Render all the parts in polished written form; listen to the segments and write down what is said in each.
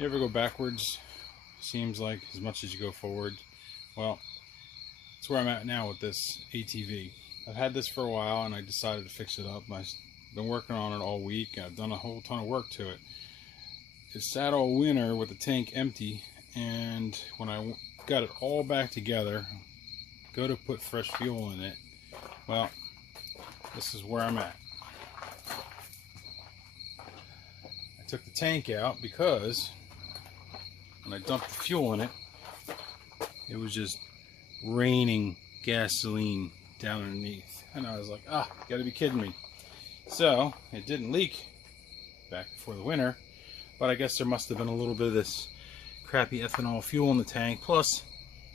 You ever go backwards? Seems like as much as you go forward. Well, that's where I'm at now with this ATV. I've had this for a while and I decided to fix it up. I've been working on it all week. I've done a whole ton of work to it. It sat all winter with the tank empty, and when I got it all back together, go to put fresh fuel in it, well, this is where I'm at. I took the tank out because when I dumped the fuel in it, it was just raining gasoline down underneath. And I was like, you gotta be kidding me. So it didn't leak back before the winter, but I guess there must have been a little bit of this crappy ethanol fuel in the tank. Plus,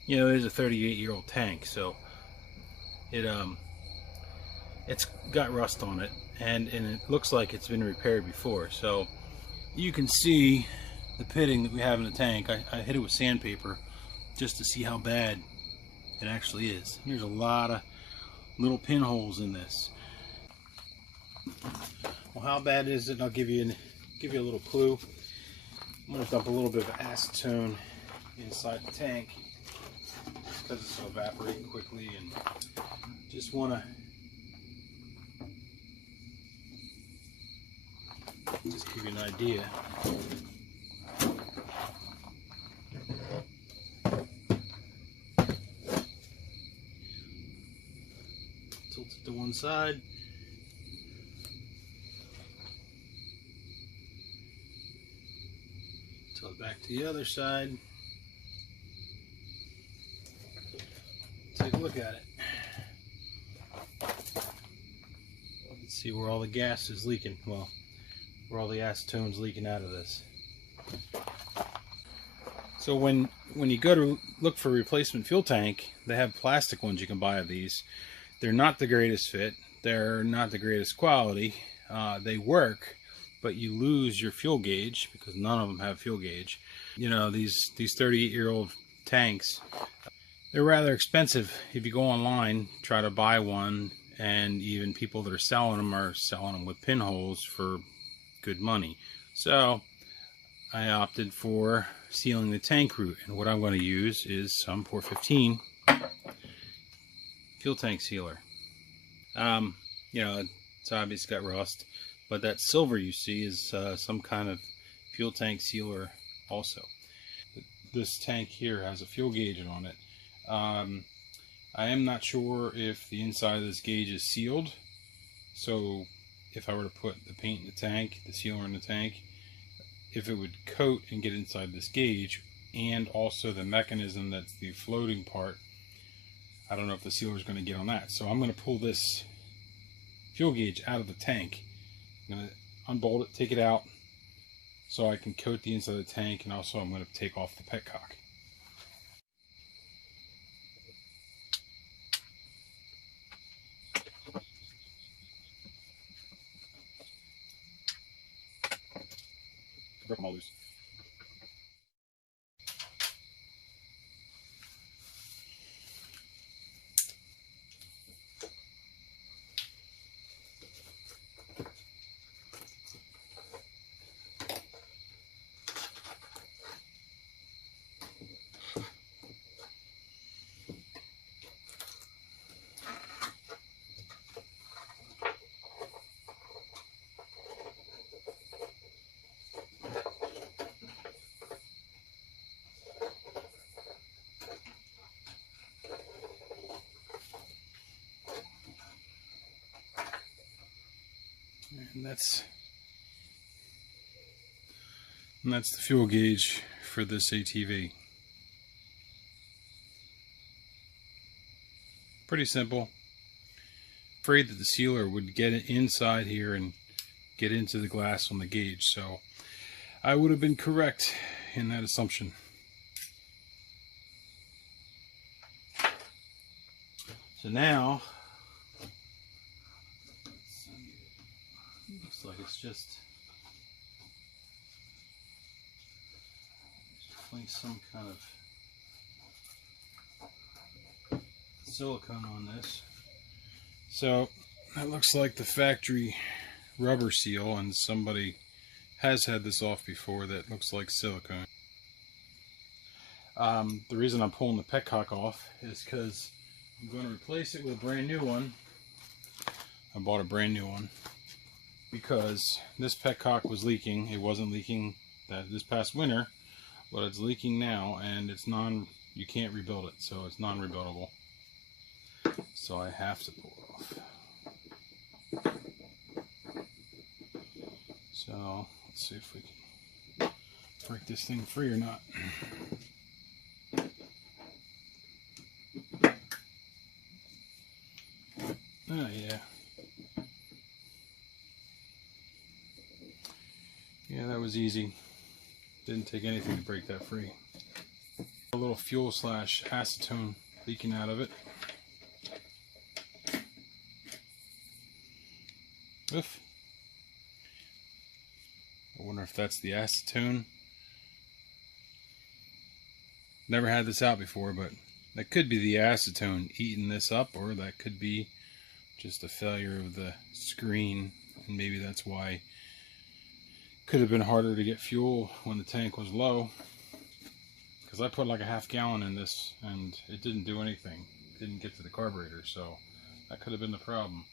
you know, it is a 38-year-old tank, so it's got rust on it, and it looks like it's been repaired before. So you can see the pitting that we have in the tank. I hit it with sandpaper just to see how bad it actually is. There's a lot of little pinholes in this. Well, how bad is it? I'll give you a little clue. I'm going to dump a little bit of acetone inside the tank because it's evaporating quickly, and just want to just give you an idea. Tilt it to one side. Tilt it back to the other side. Take a look at it. Let's see where all the gas is leaking. Well, where all the acetone's leaking out of this. So when you go to look for a replacement fuel tank, they have plastic ones you can buy of these. They're not the greatest fit. They're not the greatest quality. They work, but you lose your fuel gauge because none of them have fuel gauge. You know, these 38-year-old tanks, they're rather expensive. If you go online, try to buy one, and even people that are selling them with pinholes for good money. So I opted for sealing the tank root, and what I'm going to use is some 415 fuel tank sealer. You know, it's obvious got rust, but that silver you see is some kind of fuel tank sealer also. This tank here has a fuel gauge on it. I am not sure if the inside of this gauge is sealed, so if I were to put the paint in the tank, the sealer in the tank, if it would coat and get inside this gauge, and also the mechanism that's the floating part, I don't know if the sealer is going to get on that. So I'm going to pull this fuel gauge out of the tank. I'm going to unbolt it, take it out, so I can coat the inside of the tank, and also I'm going to take off the petcock. Rip them all loose. And that's the fuel gauge for this ATV. Pretty simple. Afraid that the sealer would get inside here and get into the glass on the gauge, so I would have been correct in that assumption. So now, looks like it's just definitely some kind of silicone on this. So that looks like the factory rubber seal, and somebody has had this off before that looks like silicone. The reason I'm pulling the petcock off is because I'm going to replace it with a brand new one. I bought a brand new one because this petcock was leaking. It wasn't leaking this past winter, but it's leaking now, and it's you can't rebuild it, so it's non-rebuildable. So I have to pull it off. So let's see if we can break this thing free or not. Oh yeah. Yeah, that was easy. Didn't take anything to break that free. A little fuel / acetone leaking out of it. Oof. I wonder if that's the acetone. Never had this out before, but that could be the acetone eating this up, or that could be just a failure of the screen, and maybe that's why it could have been harder to get fuel when the tank was low, because I put like a half gallon in this and it didn't do anything. It didn't get to the carburetor, so that could have been the problem.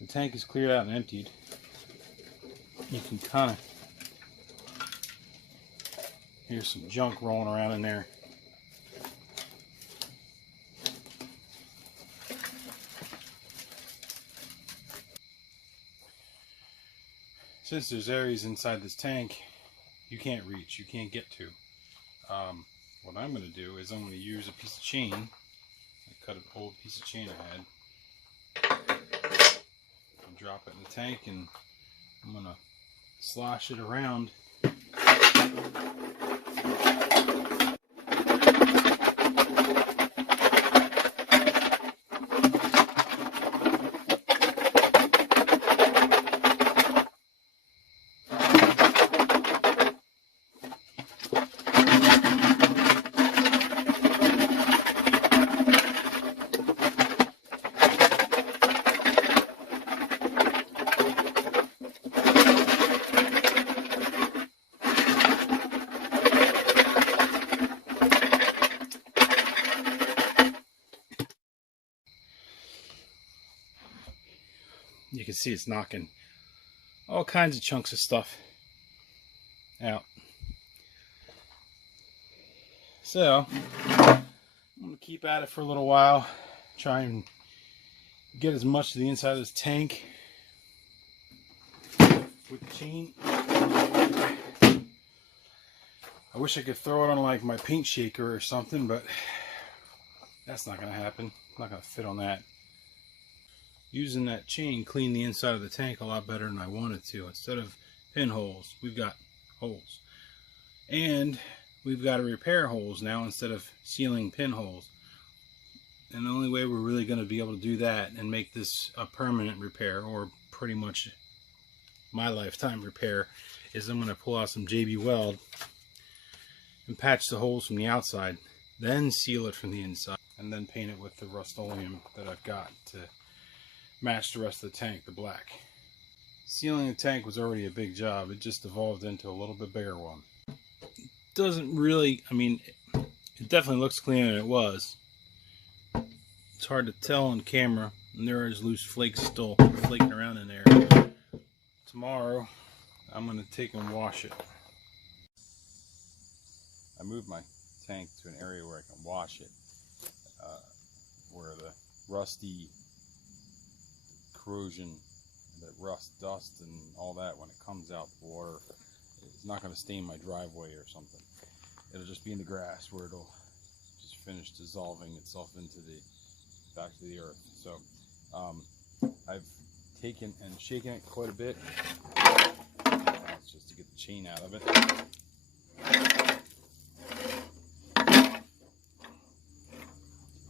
The tank is cleared out and emptied. You can kind of hear some junk rolling around in there. Since there's areas inside this tank you can't reach, you can't get to, what I'm going to do is I'm going to use a piece of chain. I cut an old piece of chain I had. I'll drop it in the tank and I'm going to slosh it around. You can see it's knocking all kinds of chunks of stuff out. So I'm going to keep at it for a little while, try and get as much of the inside of this tank with the chain. I wish I could throw it on like my paint shaker or something, but that's not going to happen. I'm not going to fit on that. Using that chain cleaned the inside of the tank a lot better than I wanted to. Instead of pinholes, we've got holes. And we've got to repair holes now instead of sealing pinholes. And the only way we're really going to be able to do that and make this a permanent repair, or pretty much my lifetime repair, is I'm going to pull out some J&B Weld and patch the holes from the outside, then seal it from the inside, and then paint it with the Rustoleum that I've got to match the rest of the tank, the black. Sealing the tank was already a big job. It just evolved into a little bit bigger one. Doesn't really, I mean, it definitely looks cleaner than it was. It's hard to tell on camera, and there is loose flakes still flaking around in there. Tomorrow I'm going to take and wash it. I moved my tank to an area where I can wash it, where the rusty corrosion, the rust, dust, and all that, when it comes out the water, it's not going to stain my driveway or something. It'll just be in the grass where it'll just finish dissolving itself into the back to the earth. So I've taken and shaken it quite a bit. That's just to get the chain out of it. See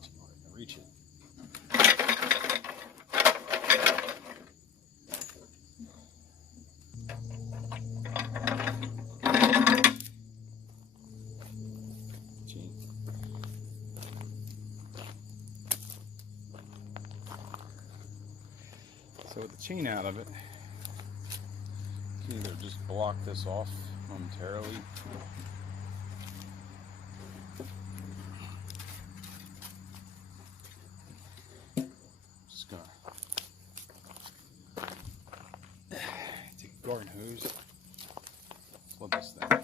if I can reach it. So with the chain out of it, you can either just block this off momentarily, just gonna take a garden hose, flip this thing.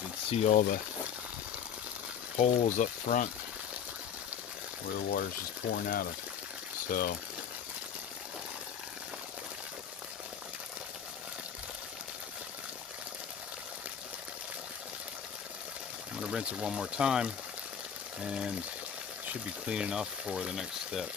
You can see all the holes up front where the water's just pouring out of. So I'm going to rinse it one more time, and it should be clean enough for the next step.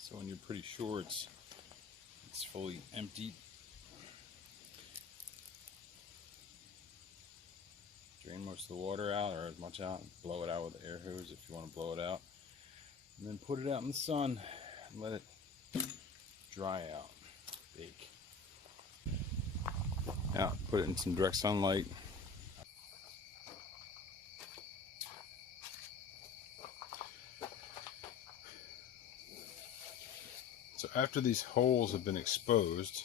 So when you're pretty sure it's fully emptied, drain most of the water out, or as much out, and blow it out with the air hose if you want to blow it out. And then put it out in the sun and let it dry out, bake. Now put it in some direct sunlight. So after these holes have been exposed,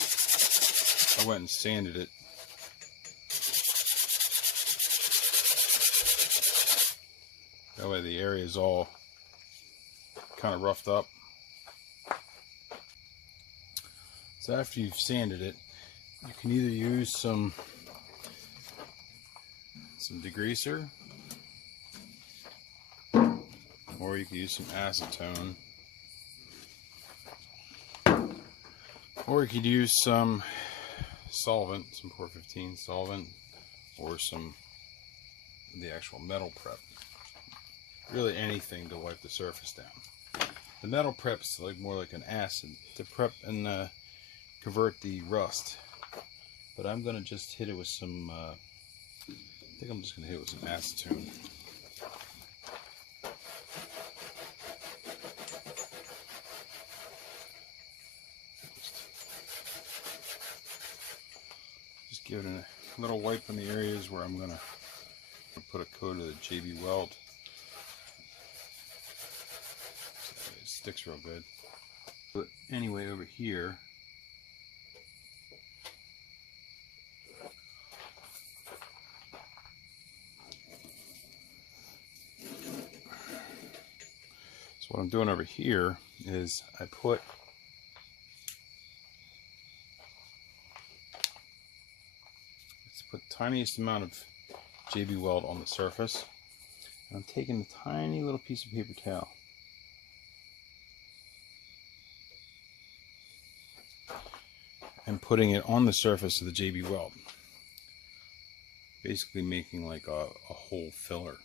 I went and sanded it. That way the area is all kind of roughed up. So after you've sanded it, you can either use some degreaser, or you can use some acetone, or you could use some solvent, some 415 solvent, or some the actual metal prep. Really anything to wipe the surface down. The metal prep's like more like an acid to prep and convert the rust. But I'm gonna just hit it with some. I think I'm just gonna hit it with some acetone. Just give it a little wipe in the areas where I'm gonna put a coat of the J&B Weld. So it sticks real good. But anyway, over here, so what I'm doing over here is I put the tiniest amount of J&B Weld on the surface. And I'm taking a tiny little piece of paper towel. And putting it on the surface of the J&B Weld. Basically making like a whole filler.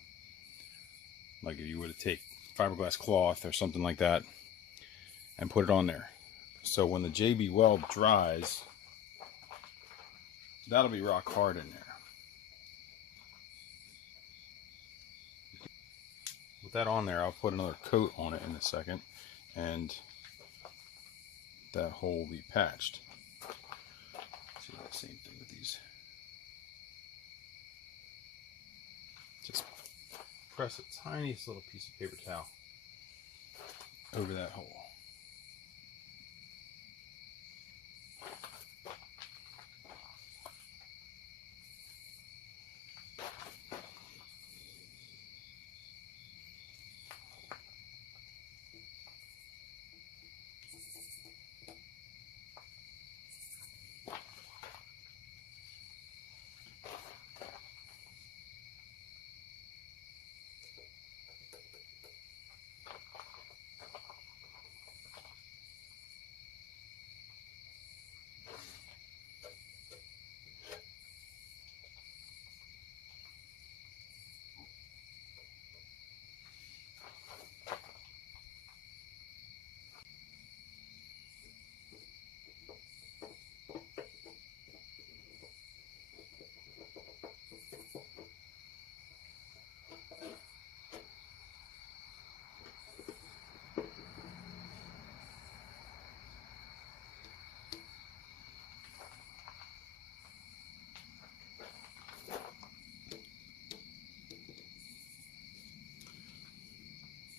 Like if you were to take fiberglass cloth or something like that and put it on there. So when the J&B Weld dries, that'll be rock hard in there. With that on there, I'll put another coat on it in a second, and that hole will be patched. See, the same thing with these. Just press a tiniest little piece of paper towel over that hole.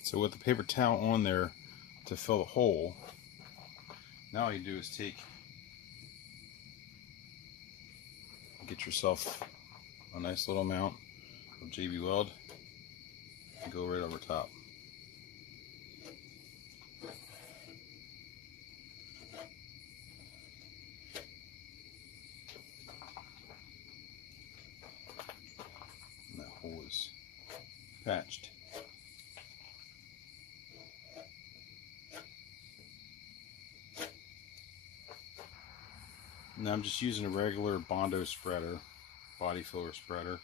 So with the paper towel on there to fill the hole, now all you do is get yourself a nice little amount of J&B Weld and go right over top. And that hole is patched. Now I'm just using a regular Bondo spreader, body filler spreader.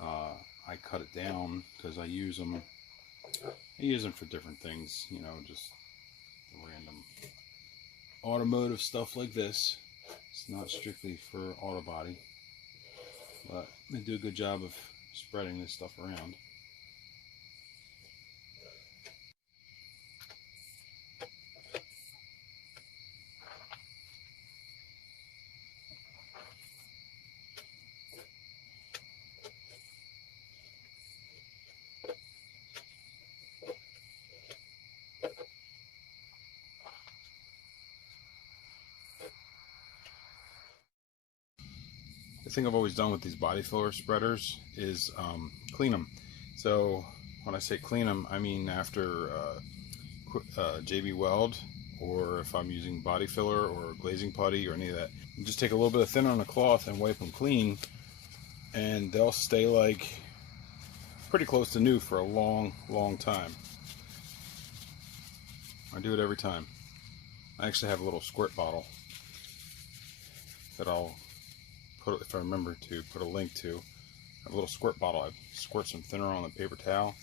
I cut it down because I use them for different things, you know, just random automotive stuff like this. It's not strictly for auto body, but they do a good job of spreading this stuff around. The thing I've always done with these body filler spreaders is clean them. So when I say clean them, I mean after J&B Weld, or if I'm using body filler or glazing putty or any of that. You just take a little bit of thinner on a cloth and wipe them clean, and they'll stay like pretty close to new for a long time. I do it every time. I actually have a little squirt bottle that I'll put, if I remember to put a link to, a little squirt bottle. I squirt some thinner on the paper towel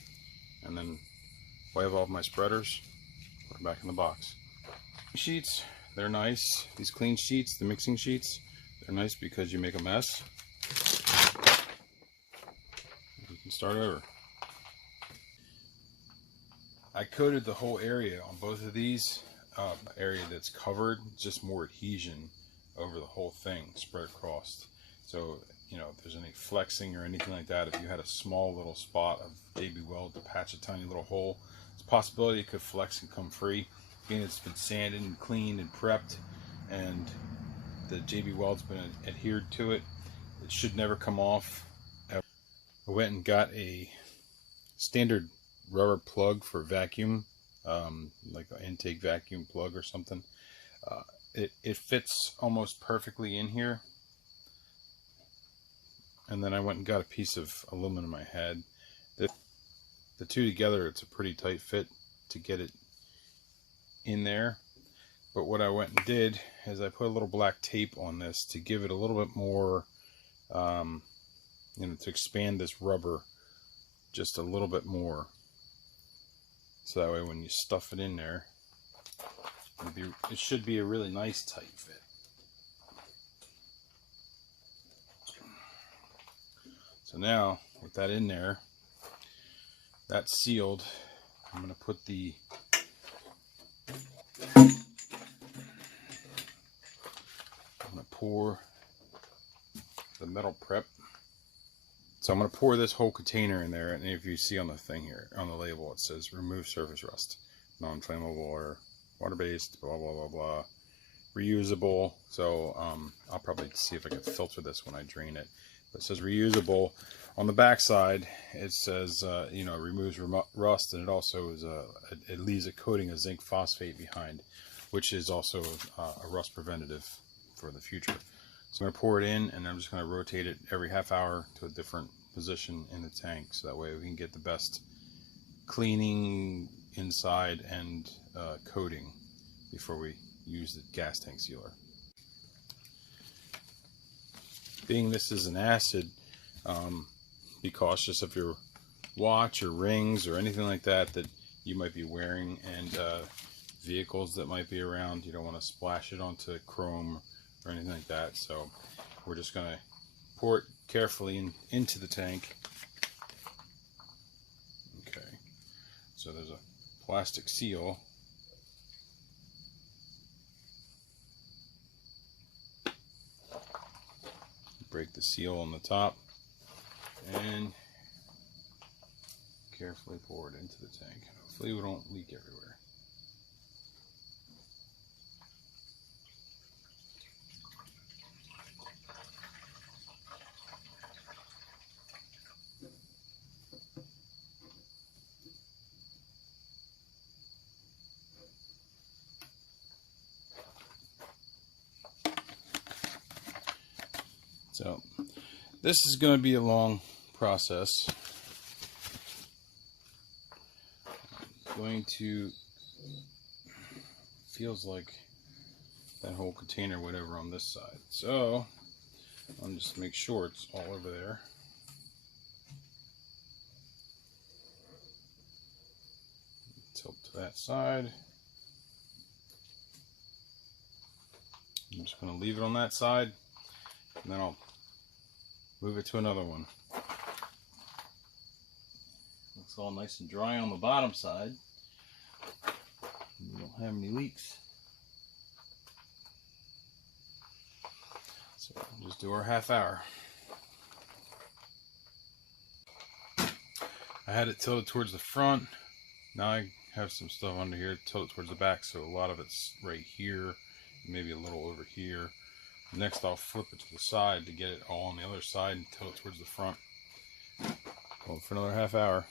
and then wipe off my spreaders, put them back in the box. Sheets, they're nice. These clean sheets, the mixing sheets, they're nice because you make a mess. You can start over. I coated the whole area on both of these. Area that's covered, just more adhesion over the whole thing spread across. So, you know, if there's any flexing or anything like that, if you had a small little spot of J&B Weld to patch a tiny little hole, it's a possibility it could flex and come free. Being it's been sanded and cleaned and prepped, and the J&B Weld's been adhered to it, it should never come off. I went and got a standard rubber plug for vacuum, like an intake vacuum plug or something. It fits almost perfectly in here. And then I went and got a piece of aluminum I had. The two together, it's a pretty tight fit to get it in there. But what I went and did is I put a little black tape on this to give it a little bit more, you know, to expand this rubber just a little bit more. So that way when you stuff it in there, It should be a really nice tight fit. So now, with that in there, that's sealed. I'm going to put pour the metal prep. So I'm going to pour this whole container in there, and if you see on the thing here, on the label, it says remove surface rust, non-flammable or water-based, blah, blah, blah, blah, reusable. So I'll probably see if I can filter this when I drain it. But it says reusable. On the back side, it says, you know, removes rust, and it also is it leaves a coating of zinc phosphate behind, which is also a rust preventative for the future. So I'm going to pour it in, and I'm just going to rotate it every half hour to a different position in the tank, so that way we can get the best cleaning inside and coating before we use the gas tank sealer. Being this is an acid, be cautious of your watch or rings or anything like that that you might be wearing, and vehicles that might be around. You don't want to splash it onto chrome or anything like that. So we're just going to pour it carefully into the tank. Okay, so there's a plastic seal. Break the seal on the top and carefully pour it into the tank. Hopefully we don't leak everywhere. So this is going to be a long process. Going to, feels like that whole container went over on this side. So I'll just make sure it's all over there. Tilt to that side. I'm just going to leave it on that side, and then I'll move it to another one. Looks all nice and dry on the bottom side. We don't have any leaks. So we'll just do our half hour. I had it tilted towards the front. Now I have some stuff under here tilted towards the back, so a lot of it's right here, maybe a little over here. Next I'll flip it to the side to get it all on the other side and tilt it towards the front. Going for another half hour.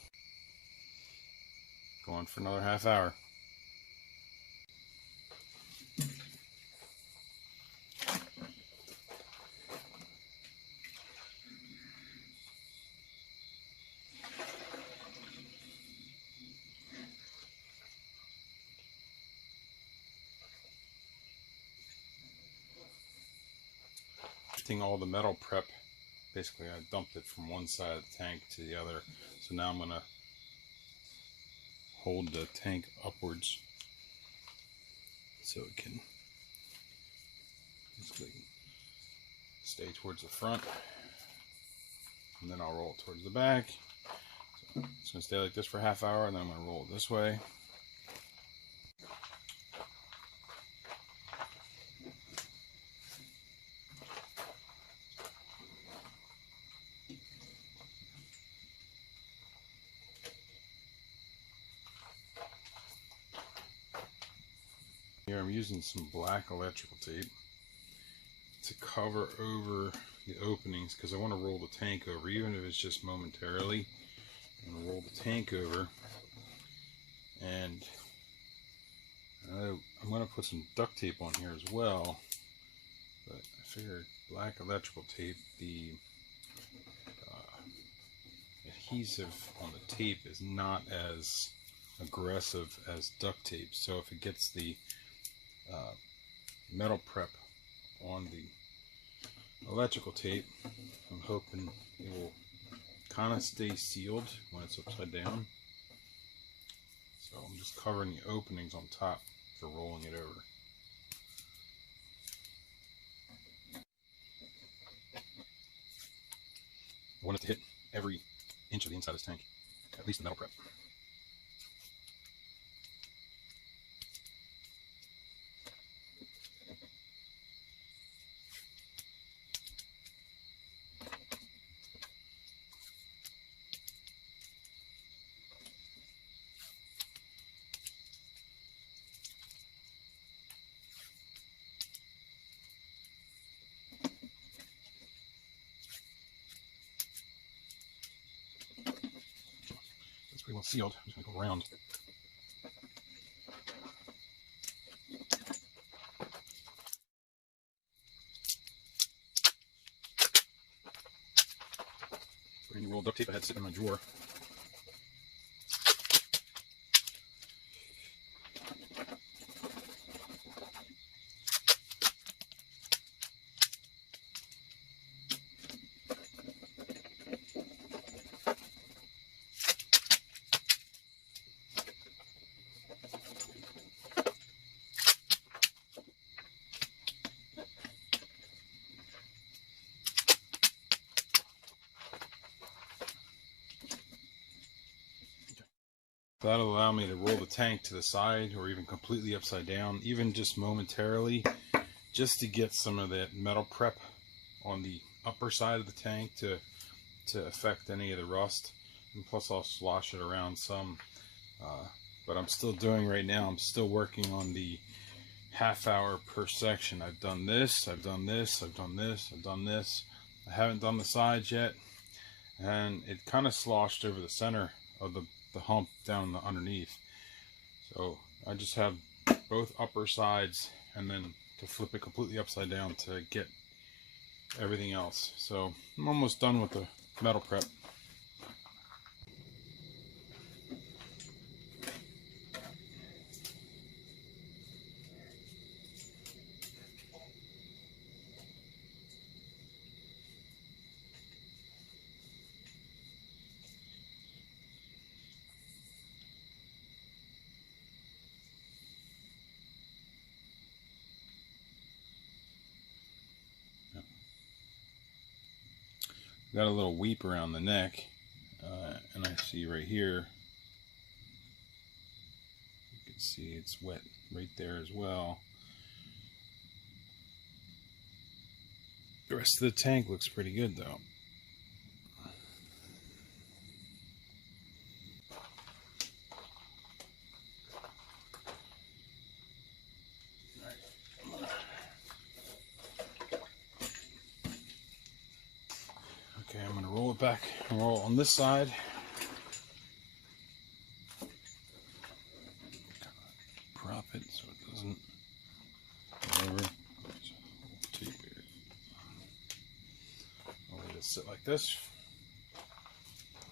Going for another half hour. All the metal prep, basically I dumped it from one side of the tank to the other, so now I'm going to hold the tank upwards so it can basically stay towards the front, and then I'll roll it towards the back. So it's going to stay like this for a half hour, and then I'm going to roll it this way. Here I'm using some black electrical tape to cover over the openings, because I want to roll the tank over, even if it's just momentarily. I'm going to roll the tank over, and I'm going to put some duct tape on here as well, but I figured black electrical tape, the adhesive on the tape is not as aggressive as duct tape, so if it gets the metal prep on the electrical tape, I'm hoping it will kind of stay sealed when it's upside down. So I'm just covering the openings on top after rolling it over. I want it to hit every inch of the inside of this tank, at least the metal prep. It's pretty well sealed. I'm just going to go around. Any roll of duct tape I had sitting in my drawer. That'll allow me to roll the tank to the side or even completely upside down, even just momentarily, just to get some of that metal prep on the upper side of the tank to affect any of the rust. And plus I'll slosh it around some. But I'm still doing right now, I'm still working on the half hour per section. I've done this, I've done this, I've done this, I've done this. I haven't done the sides yet, and it kind of sloshed over the center of the hump down underneath. So I just have both upper sides and then to flip it completely upside down to get everything else. So I'm almost done with the metal prep. Got a little weep around the neck, and I see right here, you can see it's wet right there as well. The rest of the tank looks pretty good though. Okay, I'm going to roll it back and roll on this side. Prop it so it doesn't go over. I'll let it sit like this.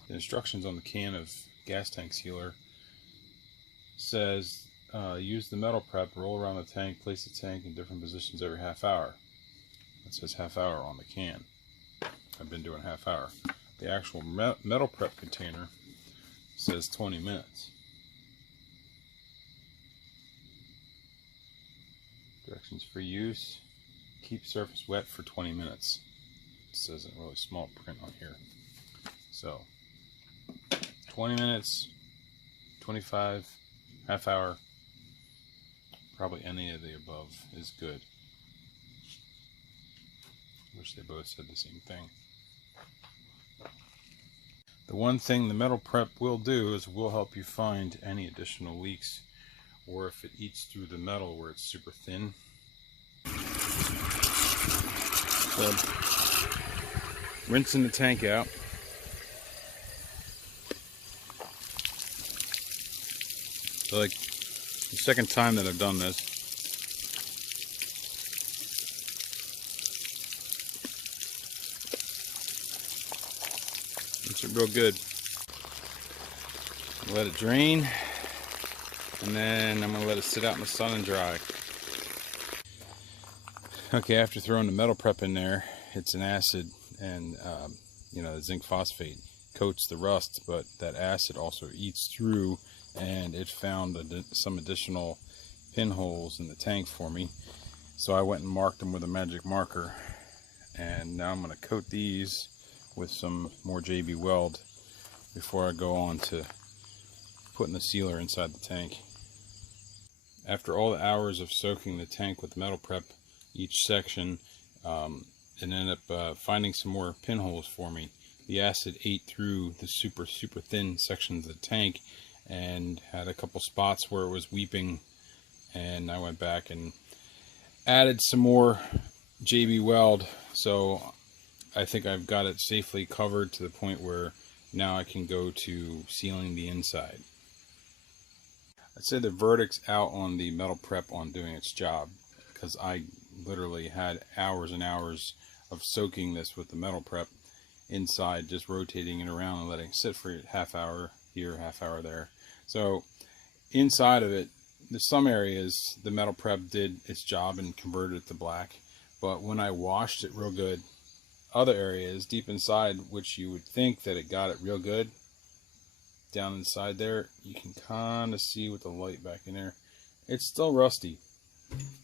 The instructions on the can of gas tank sealer says use the metal prep, roll around the tank, place the tank in different positions every half hour. It says half hour on the can. I've been doing half hour. The actual metal prep container says 20 minutes. Directions for use: keep surface wet for 20 minutes. It says in really small print on here. So 20 minutes, 25, half hour, probably any of the above is good. Wish they both said the same thing. The one thing the metal prep will do is will help you find any additional leaks, or if it eats through the metal where it's super thin. So, rinsing the tank out. So like the second time that I've done this. It's real good. Let it drain, and then I'm going to let it sit out in the sun and dry. Okay, after throwing the metal prep in there, it's an acid, and you know, the zinc phosphate coats the rust, but that acid also eats through, and it found some additional pinholes in the tank for me. So I went and marked them with a magic marker, and now I'm going to coat these with some more J&B Weld before I go on to putting the sealer inside the tank. After all the hours of soaking the tank with metal prep, each section, and ended up finding some more pinholes for me. The acid ate through the super thin sections of the tank and had a couple spots where it was weeping, and I went back and added some more J&B Weld, so I think I've got it safely covered to the point where now I can go to sealing the inside. I'd say the verdict's out on the metal prep on doing its job, because I literally had hours and hours of soaking this with the metal prep inside, just rotating it around and letting it sit for a half hour here, half hour there. So inside of it, there's some areas the metal prep did its job and converted it to black, but when I washed it real good, other areas deep inside, which you would think that it got it real good, down inside there, you can kind of see with the light back in there, it's still rusty.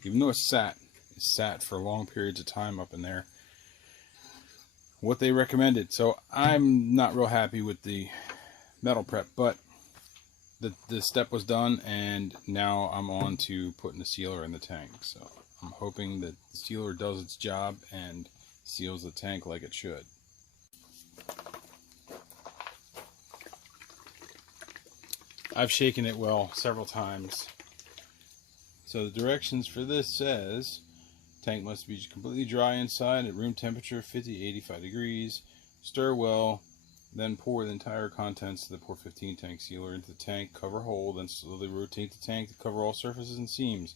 Even though it's sat for long periods of time up in there, what they recommended. So I'm not real happy with the metal prep, but the step was done, and now I'm on to putting the sealer in the tank. So I'm hoping that the sealer does its job and seals the tank like it should. I've shaken it well several times. So the directions for this says tank must be completely dry inside at room temperature 50 to 85 degrees. Stir well, then pour the entire contents of the pour 15 tank sealer into the tank, cover hole, then slowly rotate the tank to cover all surfaces and seams.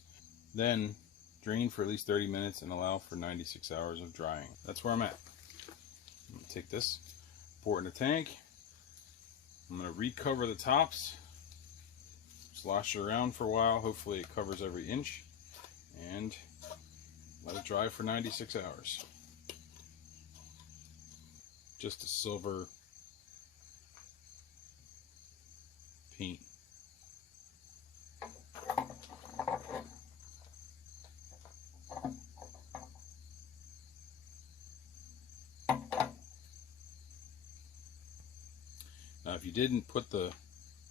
Then drain for at least 30 minutes and allow for 96 hours of drying. That's where I'm at. I'm going to take this, pour it in the tank. I'm going to recover the tops, slosh it around for a while. Hopefully it covers every inch, and let it dry for 96 hours. Just a silver paint. Now if you didn't put the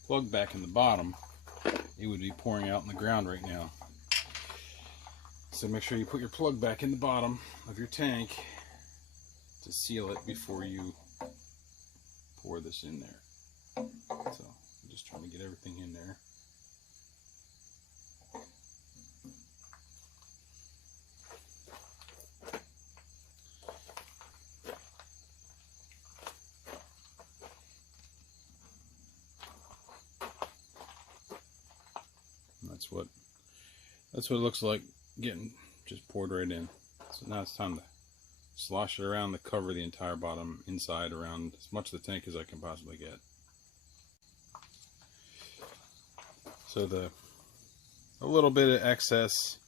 plug back in the bottom, it would be pouring out in the ground right now. So make sure you put your plug back in the bottom of your tank to seal it before you pour this in there. So I'm just trying to get everything in there. And that's what it looks like, getting just poured right in. So now it's time to slosh it around to cover the entire bottom, inside, around as much of the tank as I can possibly get. So a little bit of excess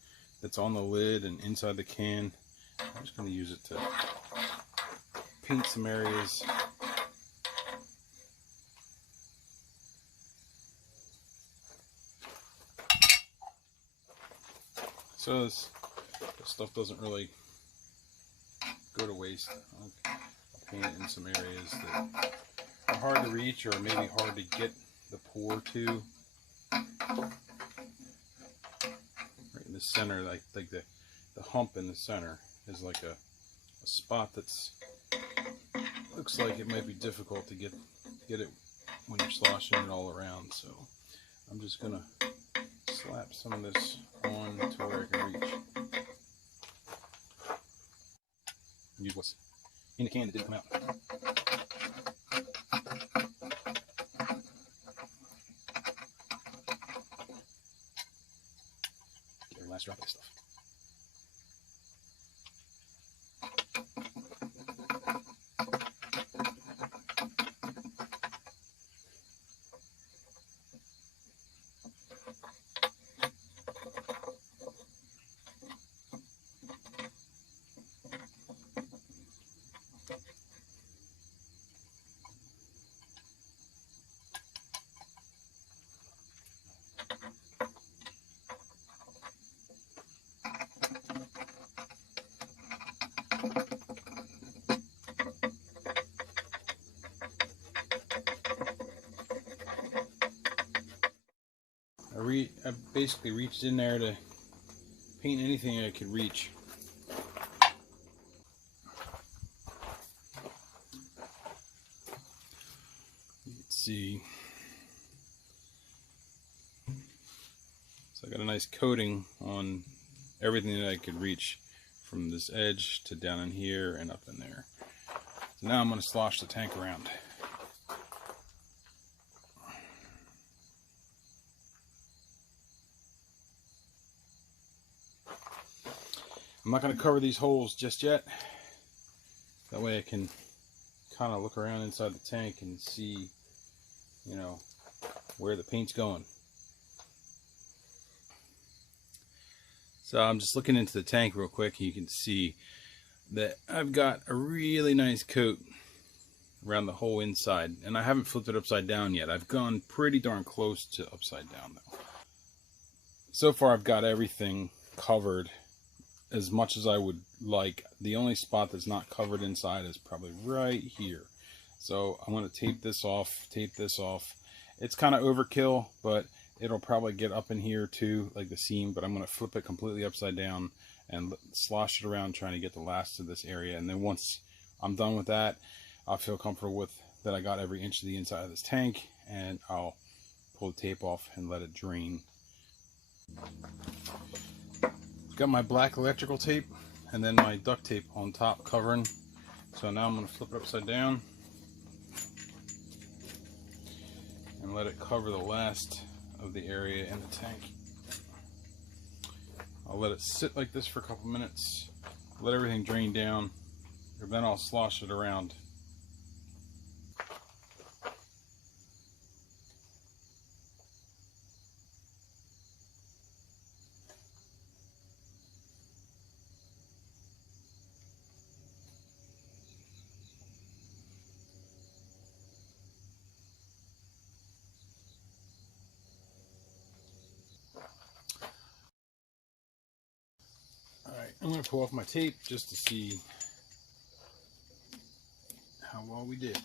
that's on the lid and inside the can, I'm just going to use it to paint some areas. So this stuff doesn't really go to waste. I'll paint it in some areas that are hard to reach or maybe hard to get the pour to. Right in the center, like the hump in the center is like a spot that's looks like it might be difficult to get it when you're sloshing it all around. So I'm just gonna slap some of this on to where I can reach. Use what's in the can that didn't come out. Get every last drop of this stuff. I basically reached in there to paint anything I could reach. You can see. So I got a nice coating on everything that I could reach, from this edge to down in here and up in there. So now I'm going to slosh the tank around. I'm not going to cover these holes just yet. That way I can kind of look around inside the tank and see, you know, where the paint's going. So I'm just looking into the tank real quick, and you can see that I've got a really nice coat around the whole inside, and I haven't flipped it upside down yet. I've gone pretty darn close to upside down though. So far I've got everything covered as much as I would like. The only spot that's not covered inside is probably right here. So I'm going to tape this off, It's kind of overkill, but it'll probably get up in here too, like the seam, but I'm going to flip it completely upside down and slosh it around, trying to get the last of this area. And then once I'm done with that, I'll feel comfortable with that I got every inch of the inside of this tank, and I'll pull the tape off and let it drain. Got my black electrical tape and then my duct tape on top covering. So now I'm going to flip it upside down and let it cover the last of the area in the tank. I'll let it sit like this for a couple minutes, let everything drain down, and then I'll slosh it around. Alright, I'm going to pull off my tape just to see how well we did.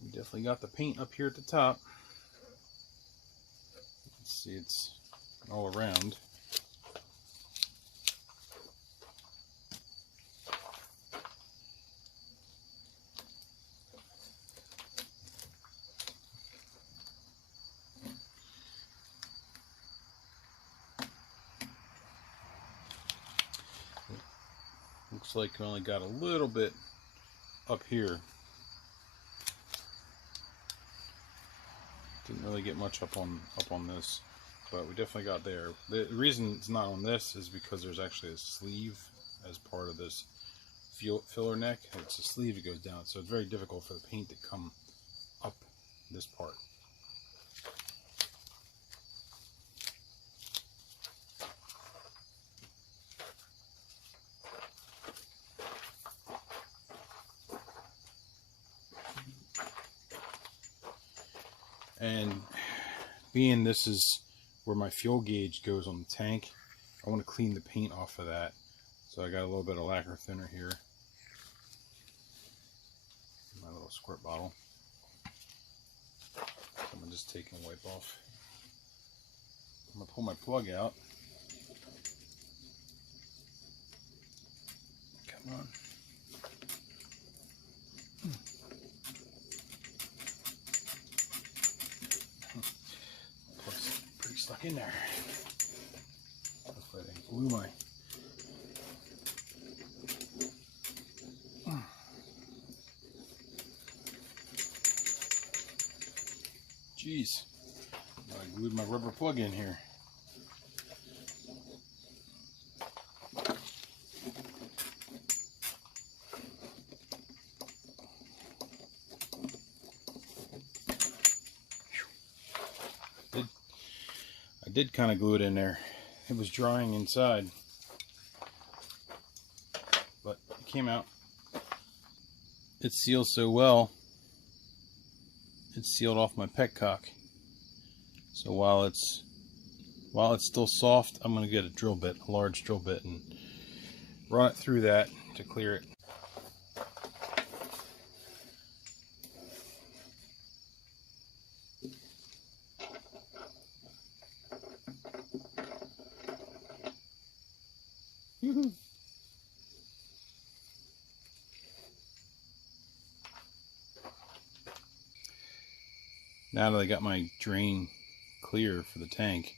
We definitely got the paint up here at the top. You can see it's all around. Looks like we only got a little bit up here. Didn't really get much up on this, but we definitely got there. The reason it's not on this is because there's actually a sleeve as part of this filler neck. It's a sleeve that goes down, so it's very difficult for the paint to come up this part. And being this is where my fuel gauge goes on the tank, I want to clean the paint off of that. So I got a little bit of lacquer thinner here. My little squirt bottle. So I'm going to just take and wipe off. I'm going to pull my plug out. Come on. Plug's pretty stuck in there. Hopefully I didn't glue my... Jeez, I glued my rubber plug in here. I did kind of glue it in there. It was drying inside, but it came out. It seals so well, it sealed off my petcock. So while it's still soft, I'm going to get a drill bit, a large drill bit, and run it through that to clear it. Now that I got my drain clear for the tank,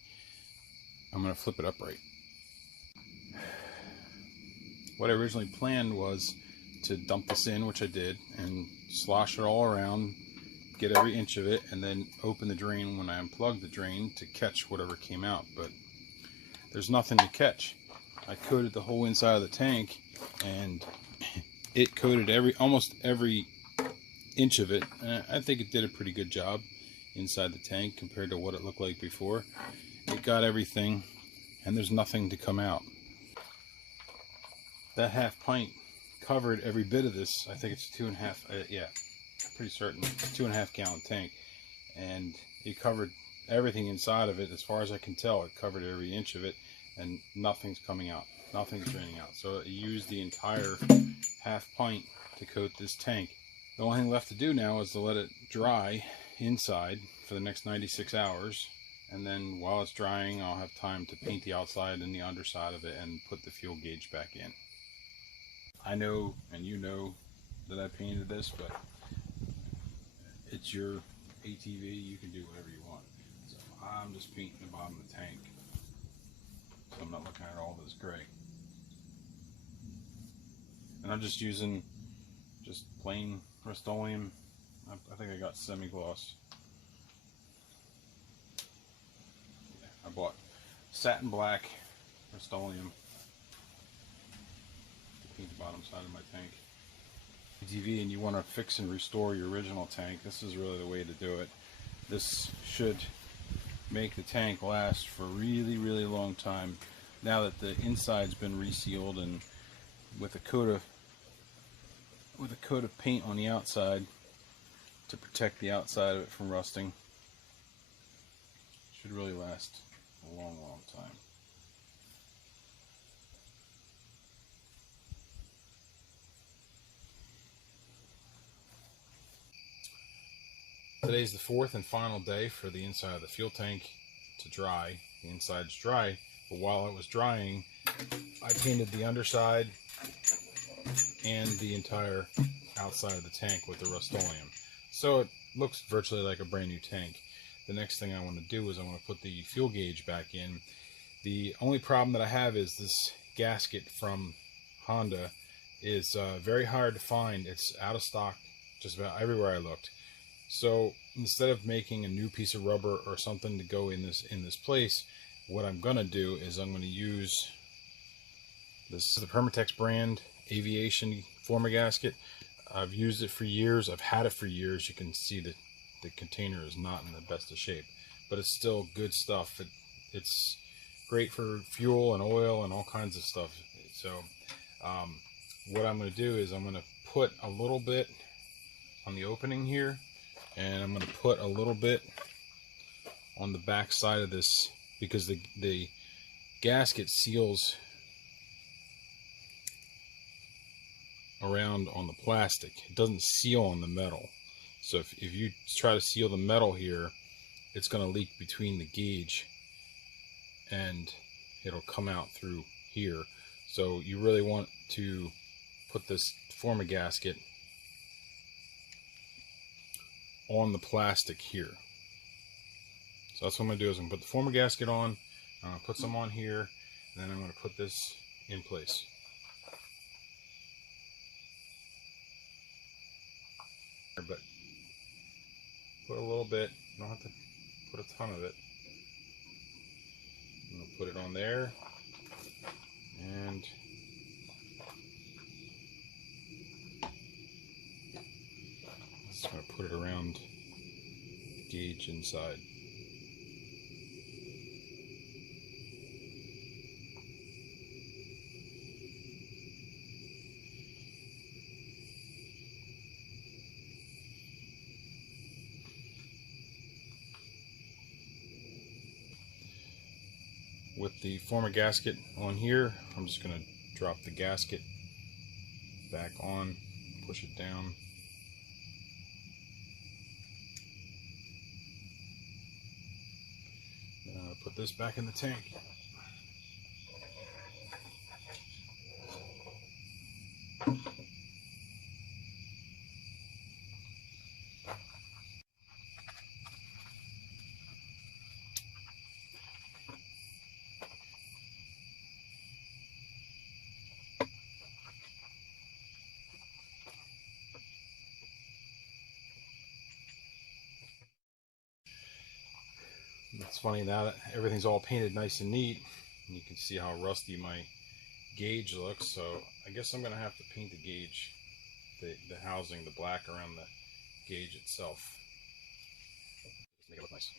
I'm going to flip it upright. What I originally planned was to dump this in, which I did, and slosh it all around, get every inch of it, and then open the drain when I unplug the drain to catch whatever came out. But there's nothing to catch. I coated the whole inside of the tank, and it coated almost every inch of it. I think it did a pretty good job inside the tank compared to what it looked like before. It got everything, and there's nothing to come out. That half pint covered every bit of this. I think it's 2.5, yeah, pretty certain, 2.5 gallon tank, and it covered everything inside of it. As far as I can tell, it covered every inch of it, and nothing's coming out, nothing's draining out. So it used the entire half pint to coat this tank. The only thing left to do now is to let it dry inside for the next 96 hours, and then while it's drying, I'll have time to paint the outside and the underside of it and put the fuel gauge back in. I know, and you know, that I painted this, but it's your ATV, you can do whatever you want. So I'm just painting the bottom of the tank, so I'm not looking at all this gray. And I'm just using plain Rustoleum. I think I got semi-gloss. I bought Satin Black Rustoleum to paint the bottom side of my tank. ATV, and you want to fix and restore your original tank, this is really the way to do it. This should make the tank last for a really, really long time. Now that the inside's been resealed and with a coat of paint on the outside to protect the outside of it from rusting, should really last a long, long time. Today's the fourth and final day for the inside of the fuel tank to dry. The inside's dry, but while it was drying, I painted the underside and the entire outside of the tank with the Rustoleum. So it looks virtually like a brand new tank. The next thing I want to do is I want to put the fuel gauge back in. The only problem that I have is this gasket from Honda is very hard to find. It's out of stock just about everywhere I looked. So instead of making a new piece of rubber or something to go in this place, what I'm gonna do is I'm gonna use this is the Permatex brand aviation former gasket. I've used it for years. I've had it for years. You can see that the container is not in the best of shape, but it's still good stuff. It's great for fuel and oil and all kinds of stuff. So what I'm going to do is I'm going to put a little bit on the opening here, and I'm going to put a little bit on the back side of this, because the gasket seals around on the plastic. It doesn't seal on the metal. So if you try to seal the metal here, it's going to leak between the gauge and it'll come out through here. So you really want to put this former gasket on the plastic here. So that's what I'm going to do, is I'm going to put the former gasket on, I'm going to put some on here, and then I'm going to put this in place. But put a little bit, you don't have to put a ton of it. I'm going to put it on there, and just going to put it around the gauge inside. With the former gasket on here, I'm just going to drop the gasket back on, push it down. Then I'll put this back in the tank. It's funny now that everything's all painted nice and neat, and you can see how rusty my gauge looks. So I guess I'm gonna have to paint the gauge, the housing, the black around the gauge itself. Just make it look nice.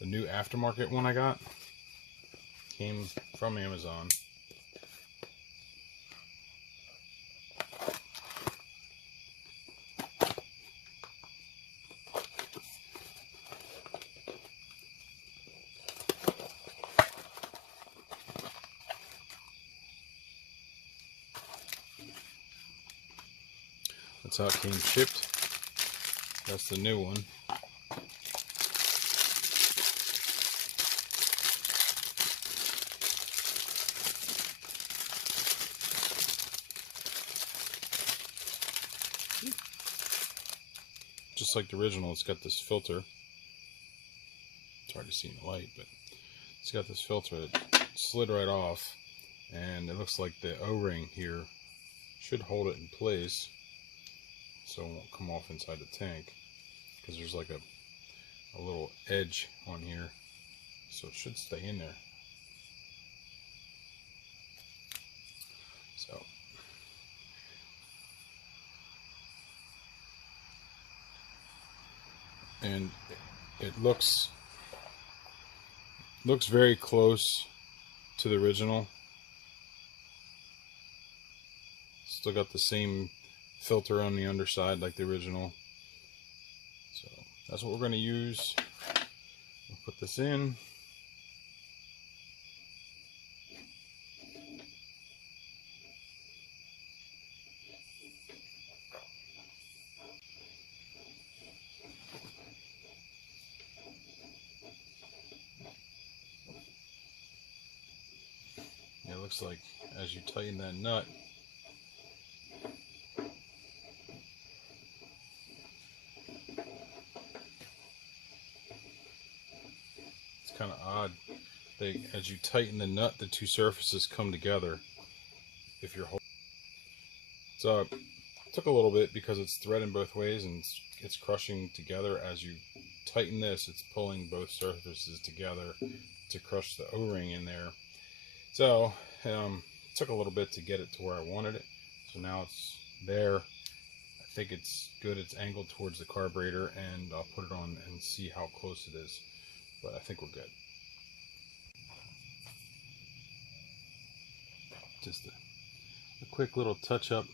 The new aftermarket one I got came from Amazon. That's how it came shipped. That's the new one. Just like the original, it's got this filter. It's hard to see in the light, but it's got this filter that slid right off, and it looks like the O-ring here should hold it in place so it won't come off inside the tank, because there's like a little edge on here, so it should stay in there. So and it looks very close to the original. Still got the same filter on the underside like the original. So that's what we're going to use. We'll put this in. It looks like as you tighten that nut, it's kind of odd. As you tighten the nut, the two surfaces come together. If you're holding, so it took a little bit because it's threading both ways and it's crushing together. As you tighten this, it's pulling both surfaces together to crush the O-ring in there. So it took a little bit to get it to where I wanted it. So now it's there. I think it's good. It's angled towards the carburetor, and I'll put it on and see how close it is. But I think we're good. Just a quick little touch up.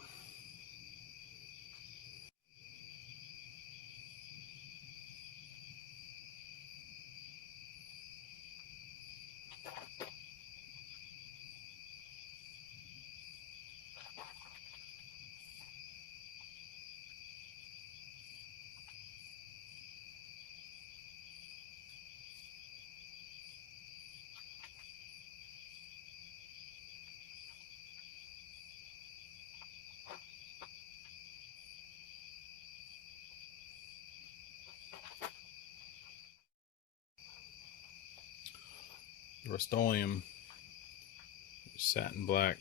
Rustoleum Satin Black.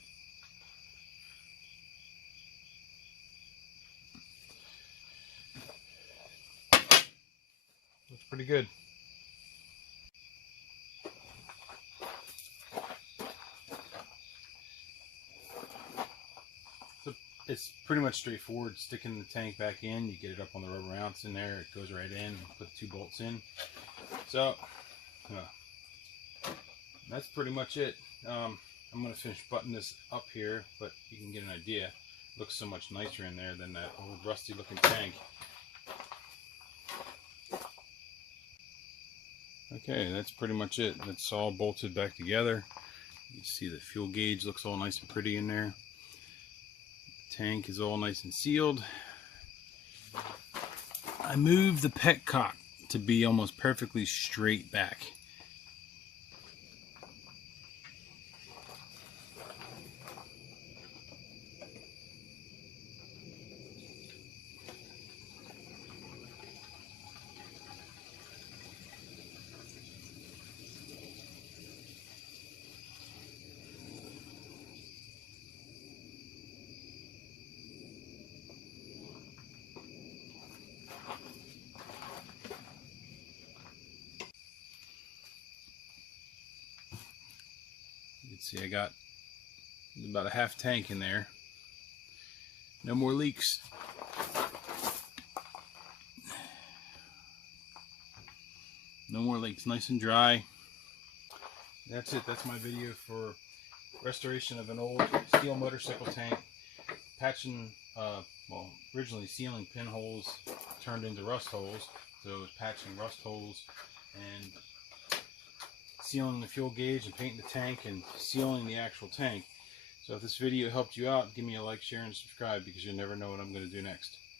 Looks pretty good. So it's pretty much straightforward. Sticking the tank back in, you get it up on the rubber mounts in there, it goes right in, put the 2 bolts in. So that's pretty much it. I'm going to finish buttoning this up here, but you can get an idea. It looks so much nicer in there than that old rusty looking tank. Okay, that's pretty much it. It's all bolted back together. You see the fuel gauge looks all nice and pretty in there. The tank is all nice and sealed. I moved the petcock to be almost perfectly straight back. You can see I got about a half tank in there. No more leaks. No more leaks. Nice and dry. That's it. That's my video for restoration of an old steel motorcycle tank. Patching, well, originally sealing pinholes turned into rust holes. So it was patching rust holes and sealing the fuel gauge and painting the tank and sealing the actual tank. So if this video helped you out, give me a like, share, and subscribe, because you never know what I'm going to do next.